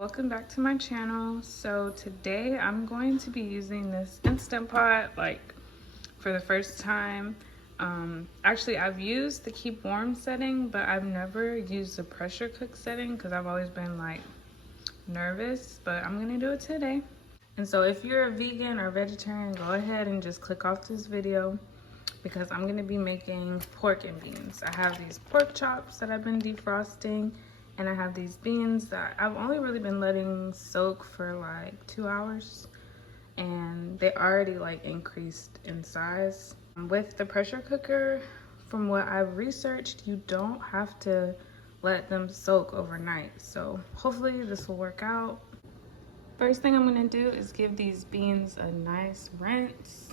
Welcome back to my channel. So today I'm going to be using this Instant Pot for the first time. Actually, I've used the keep warm setting, but I've never used the pressure cook setting because I've always been nervous, but I'm gonna do it today. And so if you're a vegan or vegetarian, go ahead and just click off this video because I'm gonna be making pork and beans. I have these pork chops that I've been defrosting, and I have these beans that I've only really been letting soak for 2 hours, and they already increased in size. With the pressure cooker, from what I've researched, you don't have to let them soak overnight. So hopefully this will work out. First thing I'm gonna do is give these beans a nice rinse.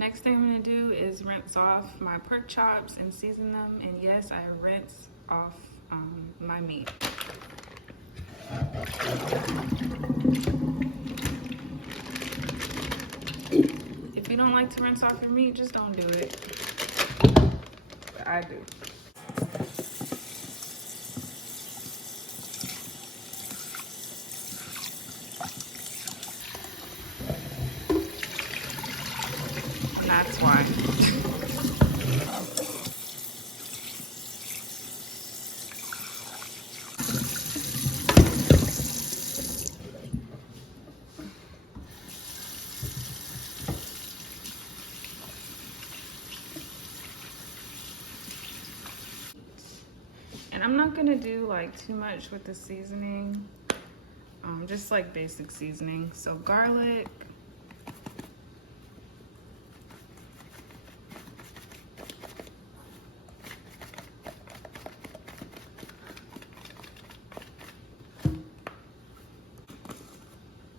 Next thing I'm gonna do is rinse off my pork chops and season them. And yes, I rinse off my meat. If you don't like to rinse off your meat, just don't do it. But I do. That's why. And I'm not gonna do too much with the seasoning, just basic seasoning. So garlic,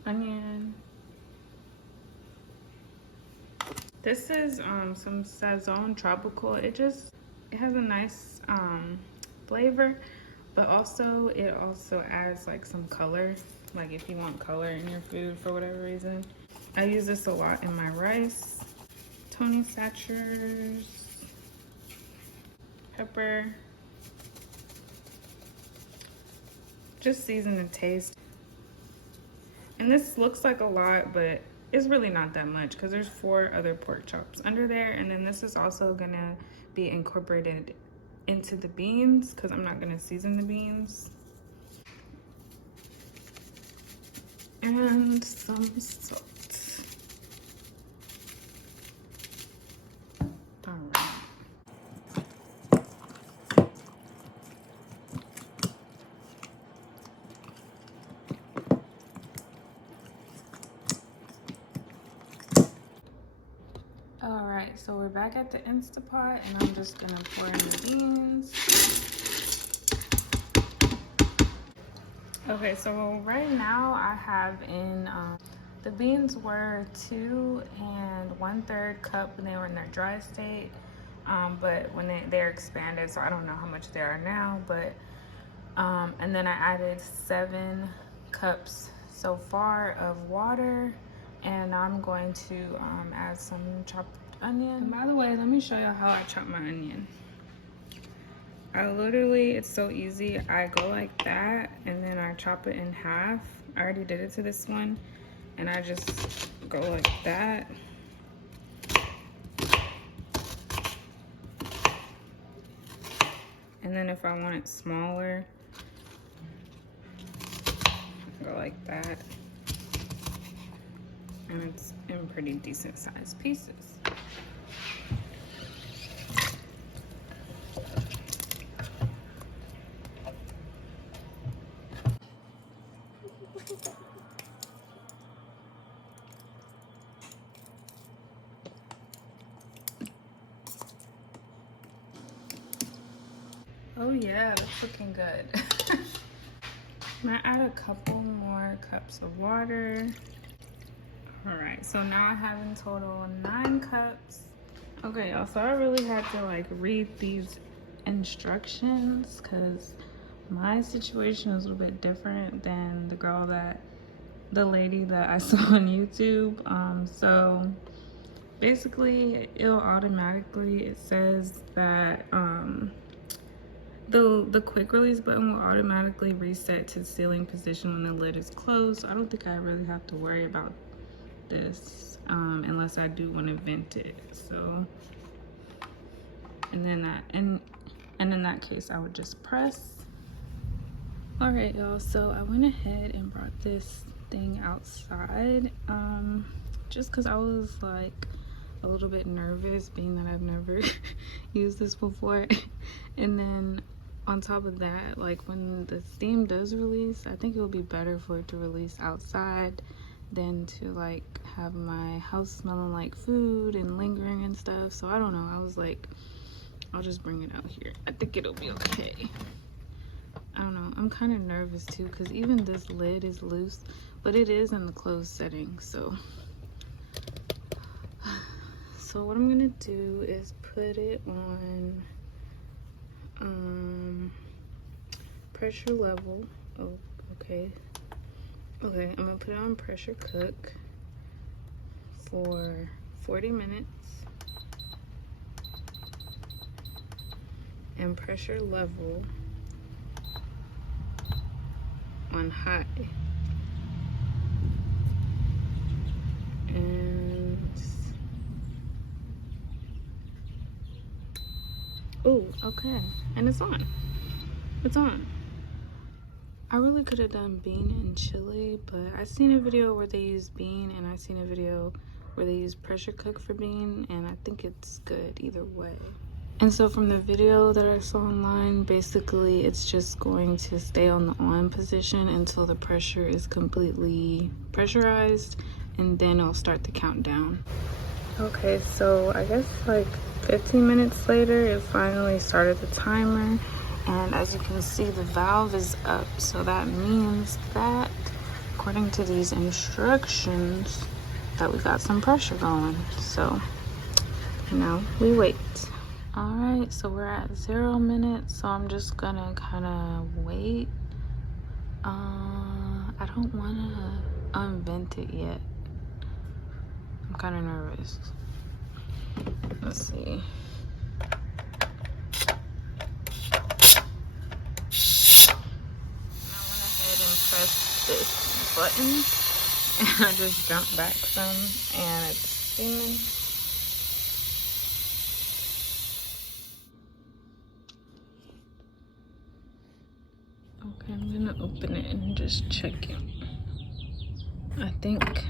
onion. This is some Sazon Tropical. It has a nice flavor, but also it also adds some color, if you want color in your food for whatever reason. I use this a lot in my rice. Tony Satchers, pepper, just season to taste. And this looks like a lot, but it's really not that much because there's 4 other pork chops under there. And then this is also gonna be incorporated into the beans because I'm not gonna season the beans. And some salt. All right. All right, so we're back at the Instapot, and I'm just gonna pour in the beans. Okay, so right now I have in, the beans were 2 1/3 cup when they were in their dry state, but when they're expanded, so I don't know how much they are now, but, and then I added 7 cups so far of water, and I'm going to add some chopped onion. And by the way, let me show you how I chop my onion. I literally, it's so easy. I go like that, and then I chop it in half. I already did it to this one, and I just go like that. And then if I want it smaller, I go like that. And it's in pretty decent sized pieces. Oh yeah, that's looking good. I'm gonna add a couple more cups of water. All right, so now I have in total 9 cups. Okay, y'all, so I really had to like read these instructions because my situation was a little bit different than the lady that I saw on YouTube. So basically it says that the quick release button will automatically reset to sealing position when the lid is closed. So I don't think I really have to worry about this unless I do want to vent it. So and in that case I would just press. All right, y'all, so I went ahead and brought this thing outside just because I was like a little bit nervous, being that I've never used this before. And then on top of that, like when the steam does release, I think it would be better for it to release outside than to like have my house smelling like food and lingering and stuff. So I don't know, I was like, I'll just bring it out here. I think it'll be okay. I don't know, I'm kind of nervous too because even this lid is loose, but it is in the closed setting. So what I'm gonna do is put it on pressure level. Oh, okay, I'm gonna put it on pressure cook for 40 minutes and pressure level on high. And oh, okay, and it's on. It's on. I really could have done bean and chili, but I seen a video where they use bean and I seen a video where they use pressure cook for bean, and I think it's good either way. And so from the video that I saw online, basically it's just going to stay on the on position until the pressure is completely pressurized, and then it'll start the countdown. Okay, so I guess like 15 minutes later, it finally started the timer. And as you can see, the valve is up. So that means that, according to these instructions, that we got some pressure going. So now we wait. All right, so we're at 0 minutes. So I'm just gonna kind of wait. I don't wanna unvent it yet. I'm kind of nervous. Let's see. Press this button and I just jumped back some and it's steaming. Okay, I'm gonna open it and just check it. I think,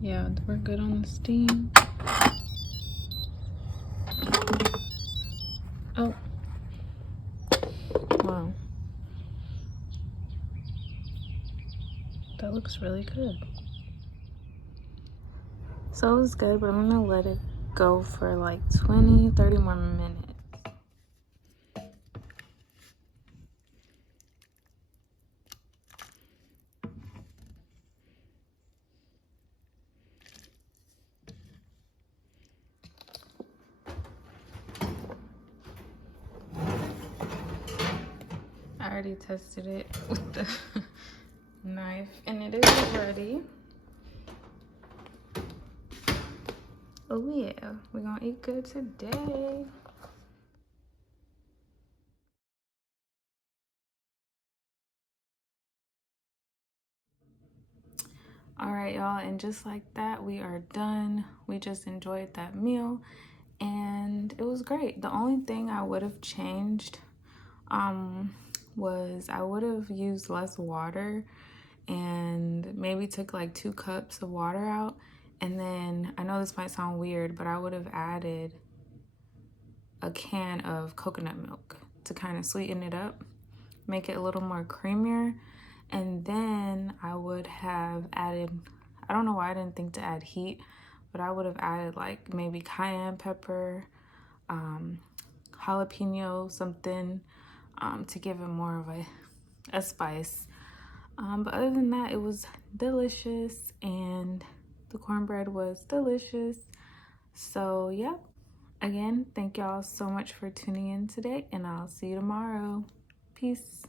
yeah, we're good on the steam. Oh, wow. That looks really good. So it was good, but I'm gonna let it go for like 20-30 more minutes. I already tested it with the knife and it is ready. Oh yeah, we're gonna eat good today. All right, y'all, and just like that, we are done. We just enjoyed that meal and it was great. The only thing I would have changed was I would have used less water and maybe took like 2 cups of water out. And then, I know this might sound weird, but I would have added a can of coconut milk to kind of sweeten it up, make it a little more creamier. And then I would have added, I don't know why I didn't think to add heat, but I would have added like maybe cayenne pepper, jalapeno, something, to give it more of a spice. But other than that, it was delicious, and the cornbread was delicious. So yeah, again, thank y'all so much for tuning in today, and I'll see you tomorrow. Peace.